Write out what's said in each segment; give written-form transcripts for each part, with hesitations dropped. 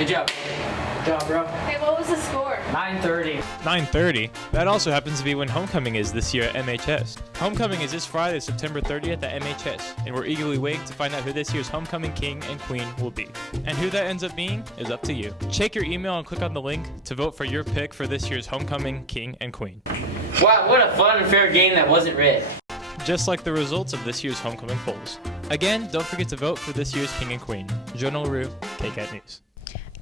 Good job. Good job, bro. Hey, what was the score? 9:30. 9:30. That also happens to be when homecoming is this year at MHS. Homecoming is this Friday, September 30th at MHS, and we're eagerly waiting to find out who this year's homecoming king and queen will be. And who that ends up being is up to you. Check your email and click on the link to vote for your pick for this year's homecoming king and queen. Wow, what a fun and fair game that wasn't rigged. Just like the results of this year's homecoming polls. Again, don't forget to vote for this year's king and queen. Jonah LaRue, KCAT News.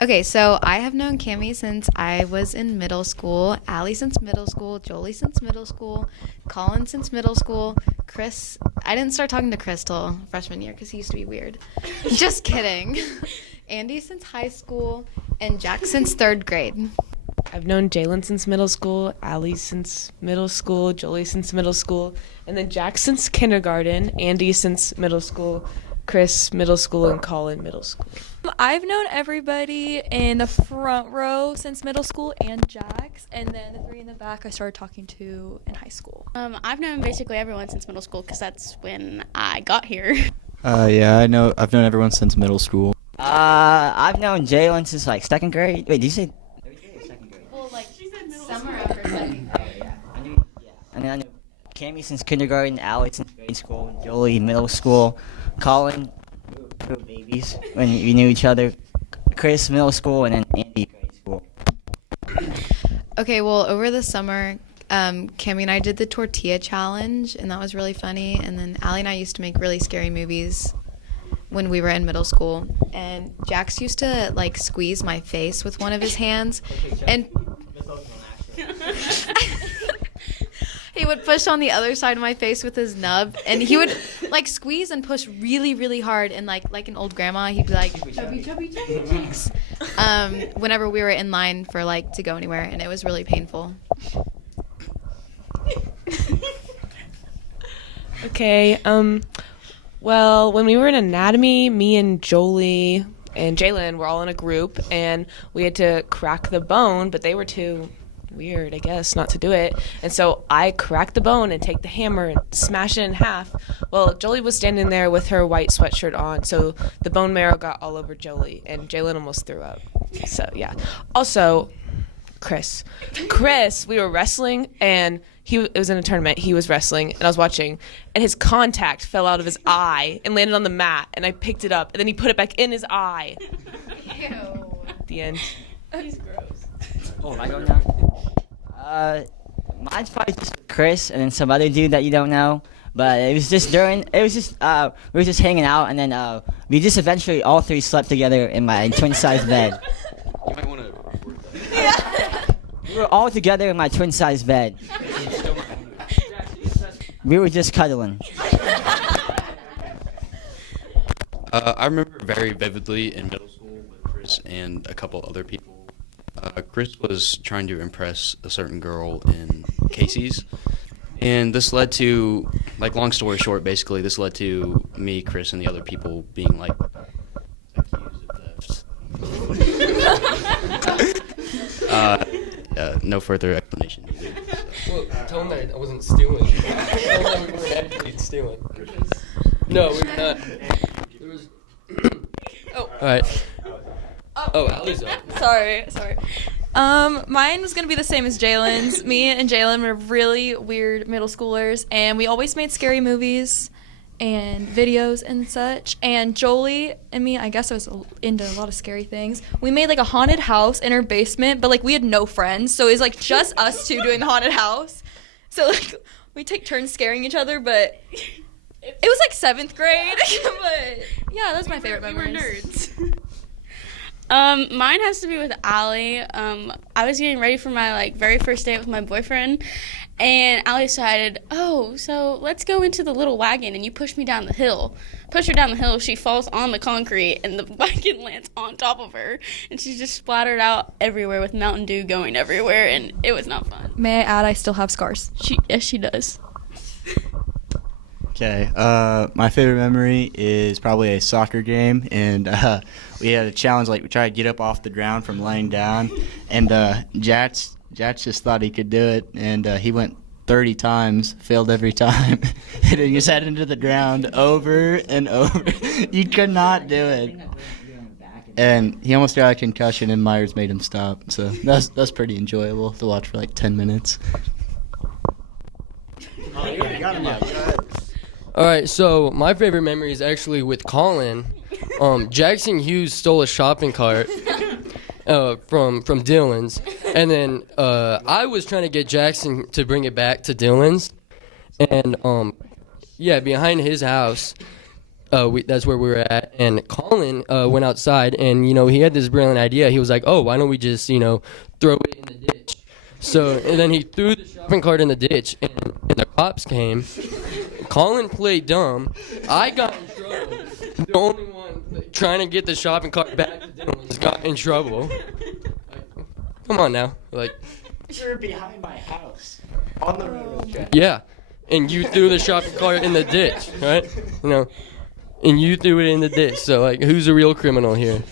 Okay, so I have known Cami since I was in middle school, Allie since middle school, Jolie since middle school, Colin since middle school, Chris. I didn't start talking to Chris till freshman year because he used to be weird. Just kidding. Andy since high school, and Jack since 3rd grade. I've known Jalen since middle school, Allie since middle school, Jolie since middle school, and then Jack since kindergarten, Andy since middle school, Chris middle school, and Colin middle school. I've known everybody in the front row since middle school and Jax, and then the 3 in the back I started talking to in high school. I've known basically everyone since middle school because that's when I got here. Yeah, I've known everyone since middle school. I've known Jalen since like 2nd grade. Wait, did you say 3rd grade or 2nd grade? Well, like she said Summer after 2nd grade. Yeah. And then I knew Cammy since kindergarten, Alex since grade school, Jolie middle school, Colin, we were babies when we knew each other, Chris middle school, and then Andy grade school. Okay, well, over the summer, Cami and I did the tortilla challenge, and that was really funny. And then Allie and I used to make really scary movies when we were in middle school. And Jax used to, like, squeeze my face with one of his hands. And he would push on the other side of my face with his nub. And he would, like, squeeze and push really, really hard. And, like an old grandma, he'd be like, chubby, chubby, chubby cheeks. Whenever we were in line for, like, to go anywhere. And it was really painful. Okay, well, when we were in anatomy, me and Jolie and Jalen were all in a group, and we had to crack the bone, but they were too weird, I guess, not to do it. And so I cracked the bone and take the hammer and smash it in half. Well, Jolie was standing there with her white sweatshirt on, so the bone marrow got all over Jolie, and Jalen almost threw up. So, yeah. Also, Chris, we were wrestling, and it was in a tournament. He was wrestling, and I was watching, and his contact fell out of his eye and landed on the mat, and I picked it up, and then he put it back in his eye. Ew. The end. He's gross. Oh, am I going now? Mine's probably just Chris and then some other dude that you don't know. But we were just hanging out, and then we just eventually all 3 slept together in my twin-size bed. You might want to record that. Yeah. We were all together in my twin-size bed. We were just cuddling. I remember very vividly in middle school with Chris and a couple other people. Chris was trying to impress a certain girl in Casey's, and this led to, like, long story short, basically, this led to me, Chris, and the other people being, like, accused of theft. No further explanation needed. So. Well, tell him that I wasn't stealing. Tell him that we weren't actually stealing. No, we were not. There was. Oh. All right. Oh, Allie's up. Sorry. Mine was gonna be the same as Jalen's. Me and Jalen were really weird middle schoolers, and we always made scary movies and videos and such. And Jolie and me, I guess I was into a lot of scary things. We made like a haunted house in her basement, but like we had no friends, so it was like just us 2 doing the haunted house. So like we take turns scaring each other, but it was like 7th grade. But yeah, that's my favorite memories. We were nerds. Mine has to be with Allie. I was getting ready for my very first date with my boyfriend, and Allie decided, oh, so let's go into the little wagon, and you push me down the hill. Push her down the hill, she falls on the concrete, and the wagon lands on top of her, and she's just splattered out everywhere with Mountain Dew going everywhere, and it was not fun. May I add, I still have scars. Yes, she does. Okay, my favorite memory is probably a soccer game, and we had a challenge, like we tried to get up off the ground from laying down, and Jats just thought he could do it, and he went 30 times, failed every time, hitting his head into the ground over and over. You could not do it. and he almost got a concussion, and Myers made him stop. So that's pretty enjoyable to watch for like 10 minutes. All right, so my favorite memory is actually with Colin. Jackson Hughes stole a shopping cart from Dylan's, and then I was trying to get Jackson to bring it back to Dylan's, and behind his house. That's where we were at, and Colin went outside, and he had this brilliant idea. He was like, "Oh, why don't we just throw it in the ditch?" So and then he threw the shopping cart in the ditch, and the cops came. Colin played dumb. I got in trouble. The only one trying to get the shopping cart back to Dylan's got in trouble. Come on now, You're behind my house on the railroad track. Yeah, and you threw the shopping cart in the ditch, right? And you threw it in the ditch. So who's the real criminal here?